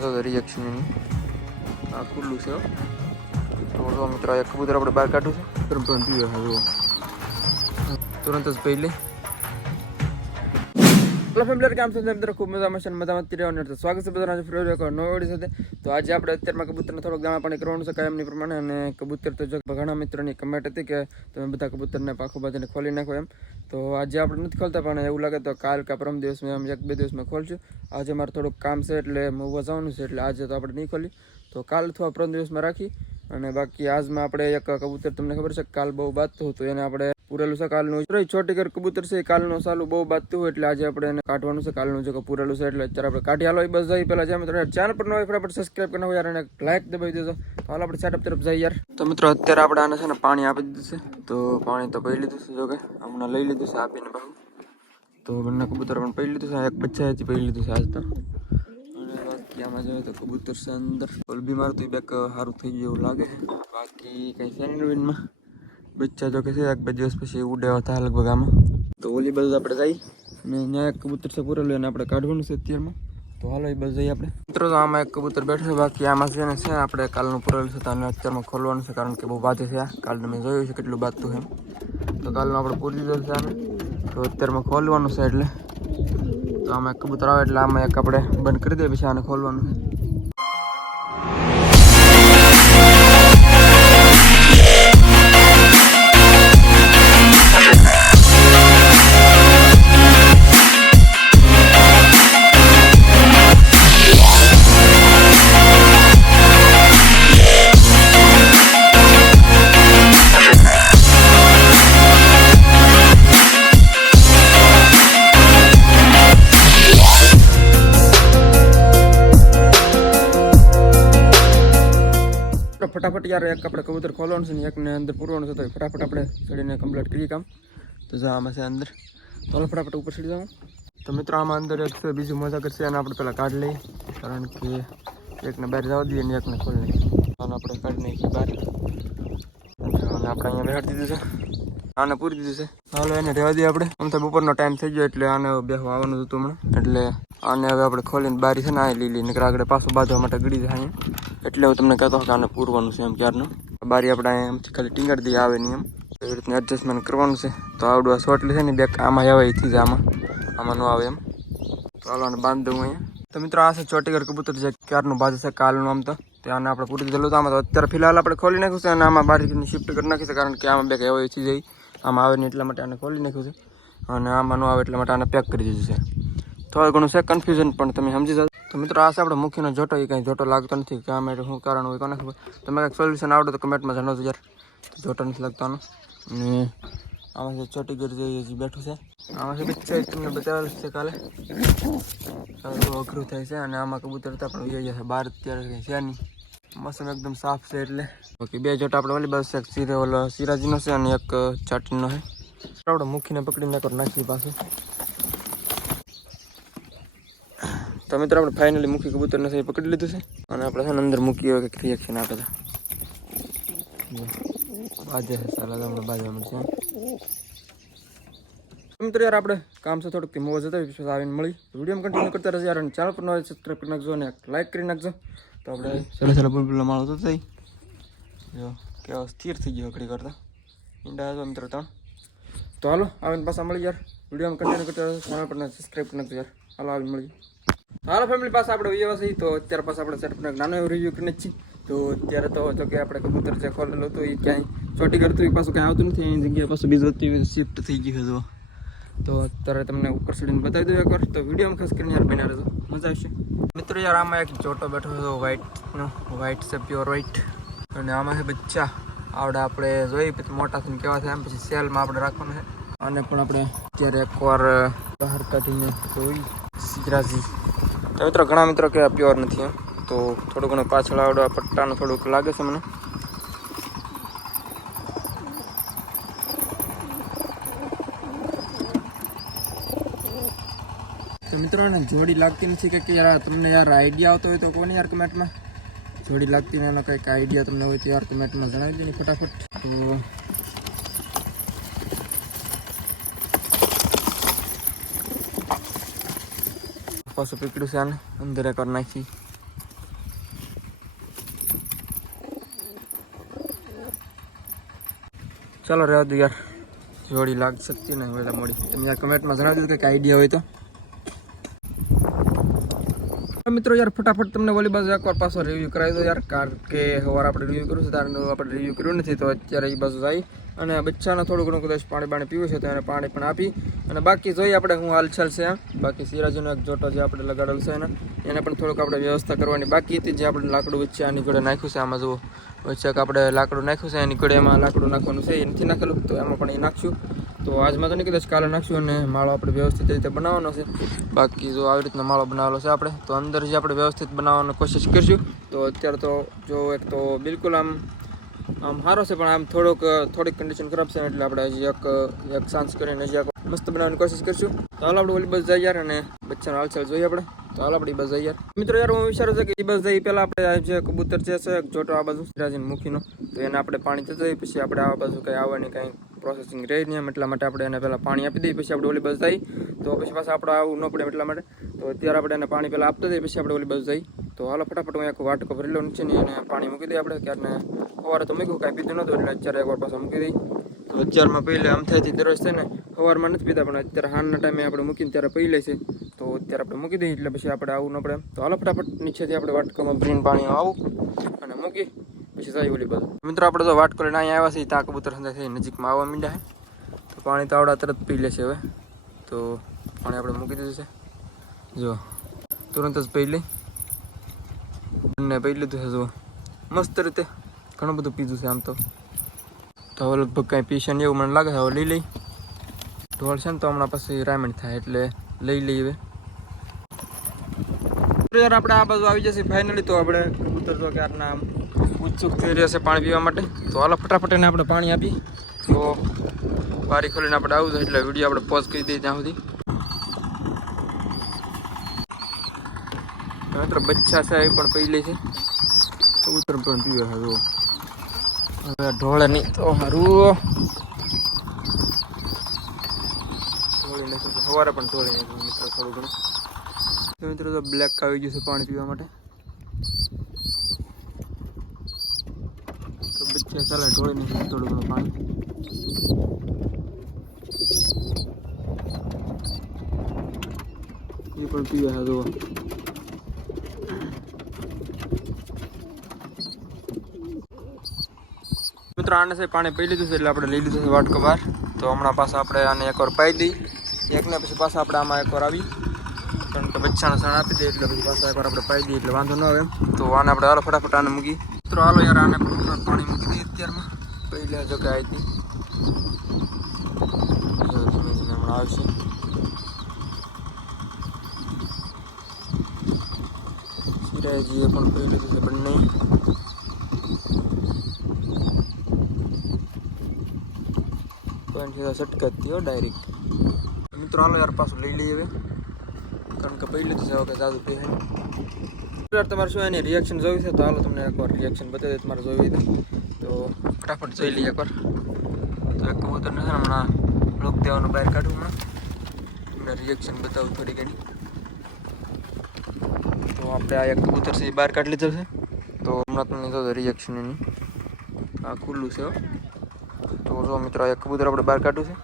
તો રિએક્શન આ ખુલ્લું છે તો મિત્રો એક કબૂતર આપણે બહાર કાઢવું છે ગરમ પાણી પીવે હા જુઓ તુરંત જ પી લે ફેમિલી કામ છે મિત્રો ખૂબ મજામાં છે મજામાં રહેવાનું સ્વાગત છે બધાને ફ્રી એક નવો વિડીયો સાથે તો આજે આપણે અત્યારમાં કબૂતરને થોડોક દાણા પાણી કરવાનું છે કાયમની પ્રમાણે અને કબૂતર તો જો ઘણા મિત્રોની કમેન્ટ હતી કે તમે બધા કબૂતરને પાખું બાંધીને ખોલી નાખો એમ તો આજે આપણે નથી ખોલતા પણ એવું લાગે તો કાલ કે પરમ દિવસમાં એમ 1-2 દિવસમાં ખોલશું આજે મારે થોડુંક કામ છે એટલે મૂવવા જવાનું છે એટલે આજે તો આપણે નહીં ખોલી તો કાલ અથવા પરમ દિવસમાં રાખી અને બાકી આજમાં આપણે એક કબૂતર તમને ખબર છે કાલ બહુ બાંધતું હતું એને આપણે પૂરેલું છે કાલનું છોટી કર કબૂતર છે કાલનું સાલું બહુ બાંધતું હોય એટલે આજે આપણે એને કાઢવાનું છે કાલનું જો પૂરેલું છે એટલે અત્યારે આપણે કાઢી હાલો બસ જઈએ પહેલાં જ્યાં મિત્રો ચેનલ પર ન હોય ફટાફટ સબસ્ક્રાઈબ કરીને યાર અને લાઈક દબાવી દેજો તો હાલ આપણે સેટઅપ તરફ જઈએ યાર તો મિત્રો અત્યારે આપણે આને છે ને પાણી આપી દીધું છે તો પાણી તો પી લીધું છે જો કે હમણાં લઈ લીધું છે આપીને બહુ તો બંને કબૂતર પણ પી લીધું છે એક બચ્ચાથી પી લીધું છે આજ તો આમાં જોઈએ તો કબૂતર છે અંદર ઓલ બીમાર તો બેક સારું થઈ ગયું એવું લાગે છે બાકી કંઈ છે નવીનમાં બચ્ચા જો કે છે 1-2 દિવસ પછી ઉડે હતા લગભગ આમાં તો ઓલી બાજુ આપણે જઈ અને અહીંયા એક કબૂતર છે પૂરેલું અને આપણે કાઢવાનું છે અત્યારમાં તો હાલો એ બાજુ જઈએ આપણે મિત્રો તો આમાં એક કબૂતર બેઠો છે બાકી આમાં છે ને છે આપણે કાલનું પૂરેલું છે તો આને અત્યારમાં ખોલવાનું છે કારણ કે બહુ બાજે છે આ કાલનું મેં જોયું છે કેટલું બાજતું છે તો કાલનું આપણે પૂરી દીધું છે આને તો અત્યારમાં ખોલવાનું છે એટલે તો આમાં એક કબૂતર આવે એટલે આમાં એક આપણે બંધ કરી દઈએ પછી આને ખોલવાનું છે ફટાફટ યાર એક આપણે કબૂતર ખોલવાનું છે ને એકને અંદર પૂરવાનું છે તો ફટાફટ આપણે ચડીને કમ્પ્લીટ કરીએ કામ તો જો આમાં છે અંદર તો ફટાફટ ઉપર ચડી જાઉં તો મિત્રો આમાં અંદર એક છે બીજું મજા કરશે અને આપણે પહેલાં કાઢી લઈએ કારણ કે એકને બહાર જવા દઈએ અને એકને ખોલી લઈએ અને આપણે કાઢી નાખીએ બહાર અને આપણે અહીંયા બેસાડી દીધું છે આને પૂરી દીધું છે હાલો એને રહેવા દઈએ આપણે આમ તો બપોરનો ટાઈમ થઈ ગયો એટલે આને બેસવા આવવાનું હતું હમણાં એટલે આને હવે આપણે ખોલીને બારી છે ને આ લીલી નકર આગળ પાછું બાંધવા માટે ગળી જાય અહીંયા એટલે હું તમને કહેતો કે આને પૂરવાનું છે એમ ક્યારનું બારી આપણે એમથી ખાલી ટીંગાડી દઈએ આવે નહીં એમ એવી રીતનું એડજસ્ટમેન્ટ કરવાનું છે તો આવડું આ શોર્ટલી છે ને બે આમાં આવે એથી જ આમાં ન આવે એમ તો હાલો આને બાંધી દઉં અહીંયા તો મિત્રો આ છે ચોટીગર કબૂતર છે ક્યારનું બાજુ છે કાલનું આમ તો આને આપણે પૂરી દીધેલું તો આમાં તો અત્યારે ફિલહાલ આપણે ખોલી નાખ્યું છે અને આમાં બારી શિફ્ટ કરી નાખી છે કારણ કે આમાં બે એવો એથી જઈ આમાં આવે ને એટલા માટે આને ખોલી નાખ્યું છે અને આમાં ન આવે એટલા માટે આને પેક કરી દીધું છે થોડું ઘણું છે કન્ફ્યુઝન પણ તમે સમજી જાઓ તો મિત્રો આ છે આપણે મુખ્યનો જોટો એ કંઈ જોટો લાગતો નથી કે આમાં શું કારણ હોય કોને ખબર તમે કંઈક સોલ્યુશન આવડે તો કમેન્ટમાં જણાવજો યાર જોટો નથી લાગતો આનો અને આમાં છે ચોટીગર જે બેઠું છે આમાં છે બચ્ચા તમને બતાવેલું છે કાલે અઘરું થાય છે અને આમાં કબૂતર હતા પણ એ છે બહાર અત્યારે કંઈ છે નહીં મોસમ એકદમ સાફ છે એટલે બાકી બે જોટા આપણે ઓલી બસ એક સિરાજીનો છે અને એક ચાટીનો છે આપણે મૂકીને પકડીને એક નાખી પાછું તો મિત્રો આપણે ફાઇનલી મૂકી કબૂતરને સહી પકડી લીધું છે અને આપણે છે ને અંદર મૂકી હોય કંઈક રિએક્શન આપે છે બાજે છે સાલા આપણે બાજવા મળશે મિત્રો યાર આપણે કામ છે થોડુંક મોવા જતા પછી આવીને મળી વિડીયો કન્ટિન્યુ કરતા રહેજો યાર અને ચેનલ પર ન હોય સબસ્ક્રાઈબ કરી નાખજો અને લાઈક કરી નાખજો તો આપણે સહેલા બુલબુલનો માળો તો થઈ જો કેવો સ્થિર થઈ ગયો ઘડી કરતા ઈંડા હતો મિત્રો ત્રણ તો હાલો આવીને પાછા મળી યાર વિડીયો કન્ટિન્યુ કરતા રહેજો ચેનલ પર સબસ્ક્રાઈબ કરી નાખજો યાર હાલો આવીને મળી હાલો ફેમિલી પાસે આપણે વ્યવસ્થિત તો અત્યારે પાસે આપણે સેટઅપનો નાનો એવો રિવ્યૂ કરીને જ છીએ તો અત્યારે તો જો કે આપણે કબૂતર જે ખોલેલું હતું એ ક્યાંય ચોટી કરતું એ પાછું કાંઈ આવતું નથી એની જગ્યાએ પાછું બીજું શિફ્ટ થઈ ગયું હતું તો અત્યારે તમને ઉપર ચડીને બતાવી દઉં એકવાર તો વિડીયોમાં ખાસ કરીને યાર બન્યા રહેજો મજા આવશે મિત્રો યાર આમાં એક જોટો બેઠો હતો વ્હાઇટ છે પ્યોર વ્હાઇટ અને આમાં છે બચ્ચા આવડે આપણે જોઈ પછી મોટા થઈને કેવા થાય એમ પછી સેલમાં આપણે રાખવાનું છે અને પણ આપણે અત્યારે એકવાર બહાર કાઢીને જોઈ સિરાજી તો મિત્રો ઘણા મિત્રો કે પ્યોર નથી તો થોડું ઘણું પાછળ આવડે પટ્ટાનું થોડુંક લાગે છે મને તો મિત્રો એને જોડી લાગતી નથી કે યાર તમને યાર આઈડિયા આવતો હોય તો કોને યાર કમેન્ટમાં જોડી લાગતી ને એનો કંઈક આઈડિયા તમને હોય તો યાર કમેન્ટમાં જણાવી દે ને ફટાફટ તો પાછું પકડ્યું છે આને અંદર કરી નાખી ચાલો રહેવા દો યાર, જોડી લાગ શકતી નહીં હોય મોડી. તમે યાર કમેન્ટમાં જણાવી દીધું કંઈક આઈડિયા હોય તો. મિત્રો યાર ફટાફટ તમને વોલી બાજુ એકવાર પાછો રિવ્યૂ કરાવી દો યાર, કારણ કે સવારે આપણે રિવ્યૂ કર્યું છે ત્યારે આપણે રિવ્યૂ કર્યું નથી, તો અત્યારે એ બાજુ આવી અને બચ્ચાને થોડું ઘણું કદાચ પાણી પીવું છે તો એને પાણી પણ આપી અને બાકી જોઈએ આપણે હું હાલચાલ છે. બાકી સિરાજનો એક જોટો જે આપણે લગાડેલ છે એને પણ થોડુંક આપણે વ્યવસ્થા કરવાની બાકી હતી. જે આપણે લાકડું વચ્ચે આની જોડે નાખ્યું છે, આમાં જુઓ વચ્ચે આપણે લાકડું નાખ્યું છે, એની જોડે એમાં લાકડું નાખવાનું છે, એ નથી નાખેલું તો એમાં પણ એ નાખશું. તો આજમાં તો નહીં કદાચ કાલે નાખશું અને માળો આપણે વ્યવસ્થિત રીતે બનાવવાનો છે. બાકી જો આવી રીતના માળો બનાવેલો છે આપણે, તો અંદર જે આપણે વ્યવસ્થિત બનાવવાની કોશિશ કરીશું. તો અત્યારે તો જો એક તો બિલકુલ આમ સારો છે, પણ આમ થોડીક કન્ડિશન ખરાબ છે, એટલે આપણે હજી એક સાંજ કરીને હજી મસ્ત બનાવવાની કોશિશ કરીશું. તો હાલ આપણે ઓલી બસ જઈએ યાર અને બચ્ચાનો હાલચાલ જોઈએ આપણે. તો હાલ આપણી બસ જઈએ યાર. મિત્રો યાર હું વિચારું છું કે એ બસ જઈએ પહેલાં આપણે જે કબૂતર છે એક જોટો આ બાજુ સિરાજીને મૂકીનો, તો એને આપણે પાણી થતું હોય પછી આપણે આ બાજુ કંઈ આવવાની કંઈ પ્રોસેસિંગ રહી નહીં, એટલા માટે આપણે એને પહેલાં પાણી આપી દઈએ, પછી આપણે ઓલી બસ જઈએ તો પછી પાછા આપણે આવું ન પડે એટલા માટે. તો અત્યારે આપણે એને પાણી પહેલાં આપતા જઈએ, પછી આપણે ઓલી બસ જઈએ. તો હાલો ફટાફટ હું એક વાટકો ભરી લઉં નીચે અને પાણી મૂકી દઈએ આપણે. ક્યારને સવારે તો મૂક્યું કાંઈ પીધું નહોતું, એટલે અત્યારે એકવાર પાછા મૂકી દઈએ. તો અત્યારમાં પહેલે આમ થાય દરરોજ છે ને સવારમાં નથી પીતા, પણ અત્યારે હાલના ટાઈમે આપણે મૂકીને ત્યારે પી લે છે. તો અત્યારે આપણે મૂકી દઈએ એટલે પછી આપણે આવું ન પડે. તો હાલો ફટાફટ નીચેથી આપણે વાટકામાં ભરીને પાણી આવું અને મૂકી પછી જાય ઓલી બાજુ. મિત્રો આપણે તો વાટકો લઈને અહીંયા આવ્યા છીએ, ત્યાં કબૂતર થઈ નજીકમાં આવવા માંડ્યા છે. તો પાણી તો આવડા તરત પી લેશે હવે. તો પાણી આપણે મૂકી દીધું છે, જો તુરંત જ પી લઈ બંને પી લીધું છે. જો મસ્ત રીતે ઘણું બધું પીધું છે આમ તો હવે લગભગ કાંઈ પીશે નહીં એવું મને લાગે છે. હવે લઈ લઈ ઢોળ છે ને તો હમણાં પછી રાયમણ થાય એટલે લઈ લઈએ હવે. યાર આપણે આ બાજુ આવી જશે ફાઇનલી. તો આપણે કબૂતર તો ક્યારના ઉત્સુક થઈ રહ્યા છે પાણી પીવા માટે. તો હાલો ફટાફટ એને આપણે પાણી આપી. તો બારી ખોલીને આપણે આવું એટલે વિડીયો આપણે પોઝ કરી દઈએ ત્યાં સુધી. મિત્રો બચ્ચા છે એ પણ પી લે છે, કબૂતર પણ પીવે છે. જો હવે ઢોળે નહીં તો સારું, ઢોળી નાખ્યું સવારે પણ ઢોળી નાખ્યું મિત્રો થોડું ઘણું. તો મિત્રો તો બ્લેક આવી ગયું છે પાણી પીવા માટે. તો બચ્ચા ચાલે ઢોળી નાખ્યું થોડું ઘણું પાણી. એ પણ પીવે છે. જો મિત્રો આને છે પાણી પી લીધું છે એટલે આપણે લઈ લીધું છે વાટકો બહાર. તો હમણાં પાછા આપણે આને એકવાર પાઈ દઈ એકને પછી પાછા આપણે આમાં એકવાર આવી, કારણ કે બચ્ચાને સણ આપી દઈએ એટલે પછી પાછા એકવાર આપણે પાઈ દઈએ એટલે વાંધો ન આવે એમ. તો આને આપણે હાલો ફટાફટ આને મૂકી. મિત્રો હાલો યાર આને પાણી મૂકી દઈએ અત્યારમાં. પહેલાં જો કે આવી હતી ધીમે ધીમે હમણાં આવશે. સિરાજીએ પણ પી લીધું છે બંને. સટકાતી હો ડાયરેક્ટ. મિત્રો હાલો યાર પાછું લઈ લઈએ હવે, કારણ કે પહેલી તો છે કે જાદુ પી યાર. તમારે શું એની રિએક્શન જોઈ છે તો હાલો તમને એકવાર રિએક્શન બતાવી દે તમારે જોઈ હતી તો ફટાફટ જોઈ લઈએ એકવાર. તો એક કબૂતરને છે હમણાં લોક દેવાનું બહાર કાઢું, હમણાં તમને રિએક્શન બતાવું થોડી ઘણી. તો આપણે આ એક કબૂતર છે એ બહાર કાઢી લીધો છે. તો હમણાં તમને જો રિએક્શન એની આ ખુલ્લું છે. તો જો મિત્રો એક કબૂતર આપણે બહાર કાઢ્યું છે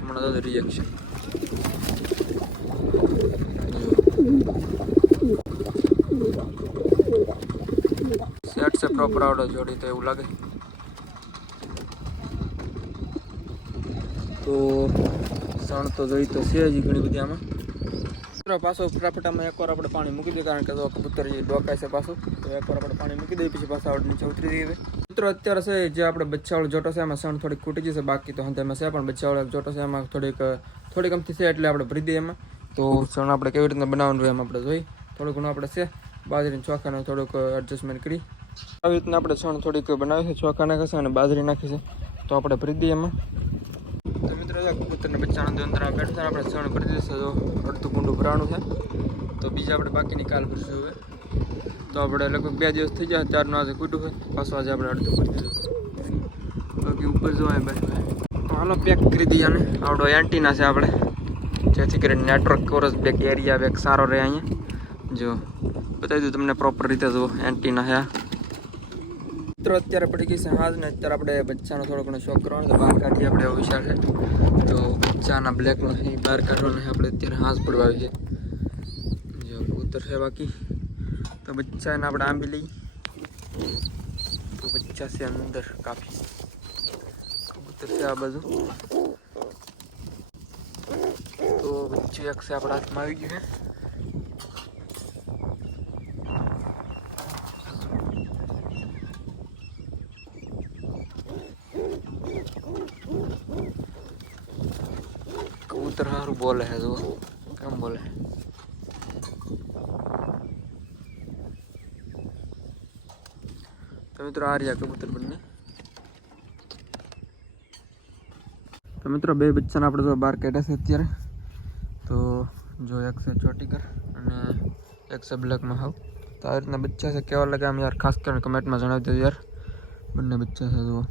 હમણાં તો રિએક્શન. સેટ છે પ્રોપર આવડે જોડી તો એવું લાગે. તો સણ તો જોઈ તો છે હજી ઘણી બધી આમાં. પાછો ફટાફટામાં એકવાર આપણે પાણી મૂકી દઈએ, કારણ કે તો કબૂતર ડોકાય છે પાછું. તો એકવાર આપણે પાણી મૂકી દઈએ પછી પાછા આપણે નીચે ઉતરી દઈએ. મિત્રો અત્યારે છે જે આપણે બચ્ચાવાળો જોટો છે એમાં સણ થોડીક ખૂટી જશે, બાકી તો હંધામાં છે પણ બચ્ચાવાળો જોટો છે એમાં થોડીક અમથી છે એટલે આપણે ભરી દઈએ એમાં. તો સણ આપણે કેવી રીતના બનાવવાનું એમ આપણે જોઈ થોડું ઘણું આપણે છે બાજરીના ચોખાનું થોડુંક એડજસ્ટમેન્ટ કરી આવી રીતના આપણે સણ થોડીક બનાવી છે. ચોખા નાખે છે અને બાજરી નાખી છે તો આપણે ભરી દઈએ એમાં. તો મિત્રો કબૂતરના બચ્ચાનો અંદર બેઠું છે આપણે સણ ભરી દીધું છે. તો અડધું કુંડું ભરાવાનું છે, તો બીજા આપણે બાકીની કાલ ભરીશું હવે. તો આપણે લગભગ 2 દિવસ થઈ જાય ત્યારનું આજે કૂટ્યું હોય, પાછું આજે આપણે અડધું ભરી દીધું. બાકી ઉપર જોવાય બેઠું. તો હાલો પેક કરી દઈએ આને. આવડો એન્ટીના છે આપણે, જેથી કરીને network coverage back area back સારો રહે. અહીંયા જો બતાવી દઉં તમને પ્રોપર રીતે. જો એન્ટીના છે મિત્રો અત્યારે પડી ગઈ છે હાજ ને અત્યારે આપણે બચ્ચાનો થોડો ઘણો શોખ કરવાનો છે. બહાર કાઢીએ આપણે એવો વિચાર છે. તો બચ્ચાના બ્લેકનો બહાર કાઢવાનો આપણે અત્યારે હાજ પડવા આવી છે. જો કબૂતર છે બાકી તો બચ્ચાને આપણે આંબી લઈ. તો બચ્ચા છે અંદર કાફી કબૂતર છે આ બાજુ. તો બચ્ચું એક છે આપણા હાથમાં આવી ગયું છે. कबूतर हारू बोले है जो कम बोले तो मित्रों आ रहा कबूतर बनने. तो मित्रों बे बच्चा આપણે તો બહાર કાઢ્યા છે અત્યારે. તો જો એક છે ચોટીકર અને એક છે બ્લેક માં હાવ. તો આ રીતના બચ્ચા છે કેવા લાગે આમ યાર ખાસ કરીને કમેન્ટમાં જણાવી દેજો યાર. બંને બચ્ચા છે જો.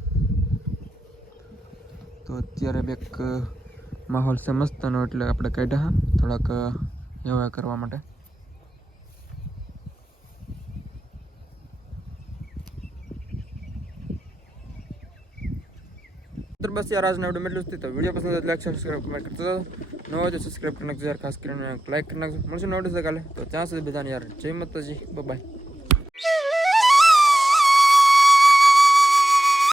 તો અત્યારે બેક માહોલ છે મસ્તનો એટલે આપણે કાઢ્યા થોડાક એવા કરવા માટે. તો બસ યાર આજનો વિડીયો એટલું જ. તો વિડીયો પસંદ આવે લાઈક સબસ્ક્રાઈબ કમેન્ટ કરતા ન હોય તો સબસ્ક્રાઈબ કરી નાખજો યાર. ખાસ કરીને લાઈક કરી નાખજો. મળશે નોટિસ કાલે. તો ત્યાં સુધી બધાને યાર જય માતાજી, બાય.